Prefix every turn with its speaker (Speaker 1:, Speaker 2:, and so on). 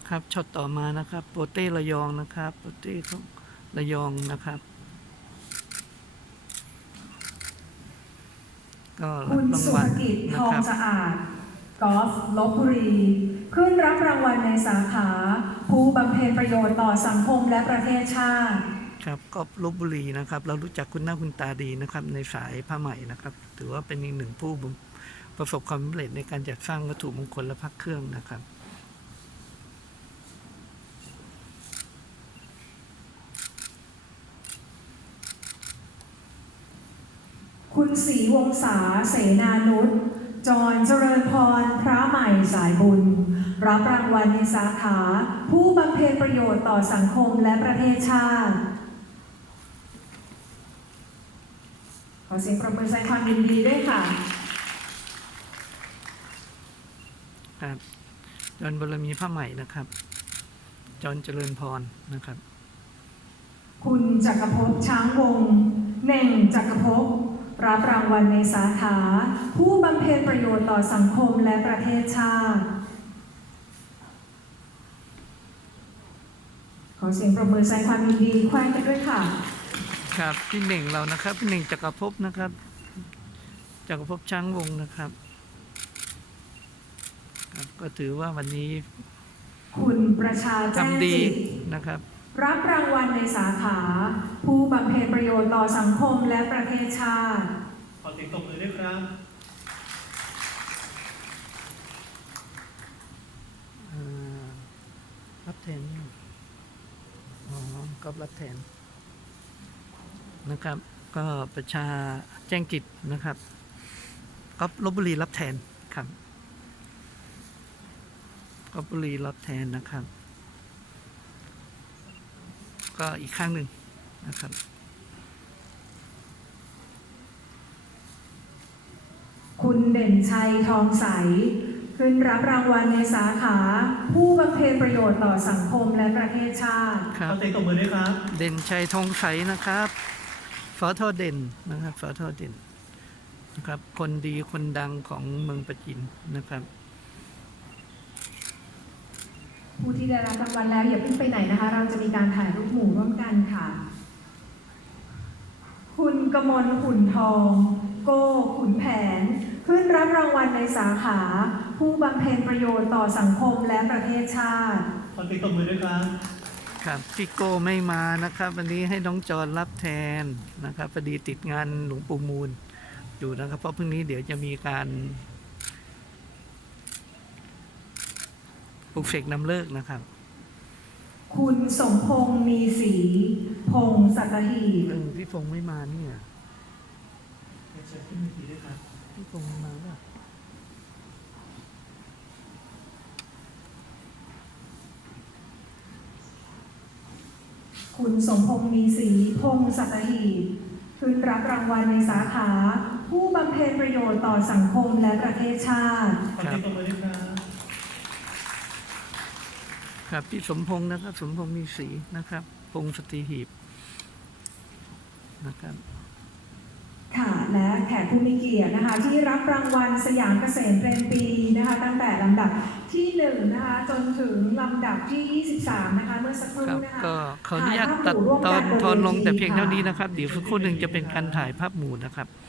Speaker 1: ครับช็อตต่อมานะครับโปเต้ระยองนะครับโปเต้ของระยองนะครับก็รับรางวัลนะครับ
Speaker 2: สะอาดกอล์ฟลพบุรีขึ้นรับรางวัลในสาขาผู้บำเพ็ญประโยชน์ต่อสังคมและประเทศชาติ
Speaker 1: ครับก็ลพบุรีนะครับเรารู้จักคุณหน้าคุณตาดีนะครับในสายผ้าไหมนะครับถือว่าเป็นอีกหนึ่งผู้ประสบความสำเร็จในการจัดสร้างวัตถุมงคลและพระเครื่องนะครับ
Speaker 2: คุณศรีวงศาเสนานุชจรเจริญพรพระใหม่สายบุญรับรางวัลในสาขาผู้บำเพ็ญประโยชน์ต่อสังคมและประเทศชาติขอเสียงปรบมือแสดงความยินดีด้วยค่ะ
Speaker 1: ครับจรบารมีผ้าใหม่นะครับจรเจริญพรนะครับ
Speaker 2: คุณจักรภพช้างวงเน่งจักรภพรับรางวัลในสาขาผู้บำเพ็ญประโยชน์ต่อสังคมและประเทศชาติขอเสียงปรบมือแสดงความยินดีแขวนกันด้วยค่ะ
Speaker 1: ครับพี่เน่งเรานะครับพี่เน่งจักรภพนะครับจักรภพช้างวงนะครับก็ถือว่าวันนี้
Speaker 2: คุณประชาแจ้งจิต
Speaker 1: นะครับ
Speaker 2: รับรางวัลในสาขาผู้บำเพ็ญประโยชน์ต่อสังคมและประเทศชาติ
Speaker 3: ขอเสียงตบมือด้วยครับ
Speaker 1: รับแทนก็รับแทนนะครับก็ประชาแจ้งกิจนะครับก็ลพบุรีรับแทนครับลพบุรีรับแทนนะครับก็อีกข้างหนึ่งนะครับ
Speaker 2: คุณเด่นชัยทองใสขึ้นรับรางวัลในสาขาผู้บำเพ็ญประโยชน์ต่อสังคมและประเทศชาติ
Speaker 3: ขอเสียงตบมือด้วยครับ
Speaker 1: เด่นชัยทองใสนะครับสทเด่นนะครับสทเด่นนะครับคนดีคนดังของเมืองประจินนะครับ
Speaker 2: ผู้ที่ได้รับรางวัลแล้วอย่าเพิ่งไปไหนนะคะเราจะมีการถ่ายรูปหมู่ร่วมกันค่ะคุณกมลขุนทองโก้ขุนแผนขึ้นรับรางวัลในสาขาผู้บำเพ็ญประโยชน์ต่อสังคมและประเทศชาติ
Speaker 3: ขอเสียงตบมือด้วยครับ
Speaker 1: ครับพี่โก้ไม่มานะครับวันนี้ให้น้องจรรับแทนนะครับพอดีติดงานหลวงปู่มูลอยู่นะครับเพราะพรุ่งนี้เดี๋ยวจะมีการปลุกเสกนำเลิกนะครับ
Speaker 2: คุณสมพงษ์มีศรีพงษ์สัตหีบ
Speaker 1: พี่พงษ์ไม่มาเนี่ย
Speaker 3: เชิญขึ้นเวทีด้วยครับ
Speaker 1: พี่พงษ์มาป่ะ
Speaker 2: คุณสมพงษ์มีศรีพงษ์สัตหีบขึ้นรับรางวัลในสาขาผู้บำเพ็ญประโยชน์ต่อสังคมและประเทศชาติ
Speaker 3: ขอเสียงตบมือด้วยครับ
Speaker 1: ครับพี่สมพงษ์นะครับสมพงษ์มีศรีนะครับพงษ์สตรีหีบนะครับ
Speaker 2: ค่ะและแขกผู้มีเกียรตินะคะที่รับรางวัลสยามเกษมเปรมปีนะคะตั้งแต่ลำดับที่1นะคะจนถึงลำดับที่23นะคะเมื่อสักครู่นะคะ
Speaker 1: ก็ขออนุญาตตัดตอนลงแต่เพียงเท่านี้นะครับเดี๋ยวสักครู่หนึ่งจะเป็นการถ่ายภาพหมู่นะครับ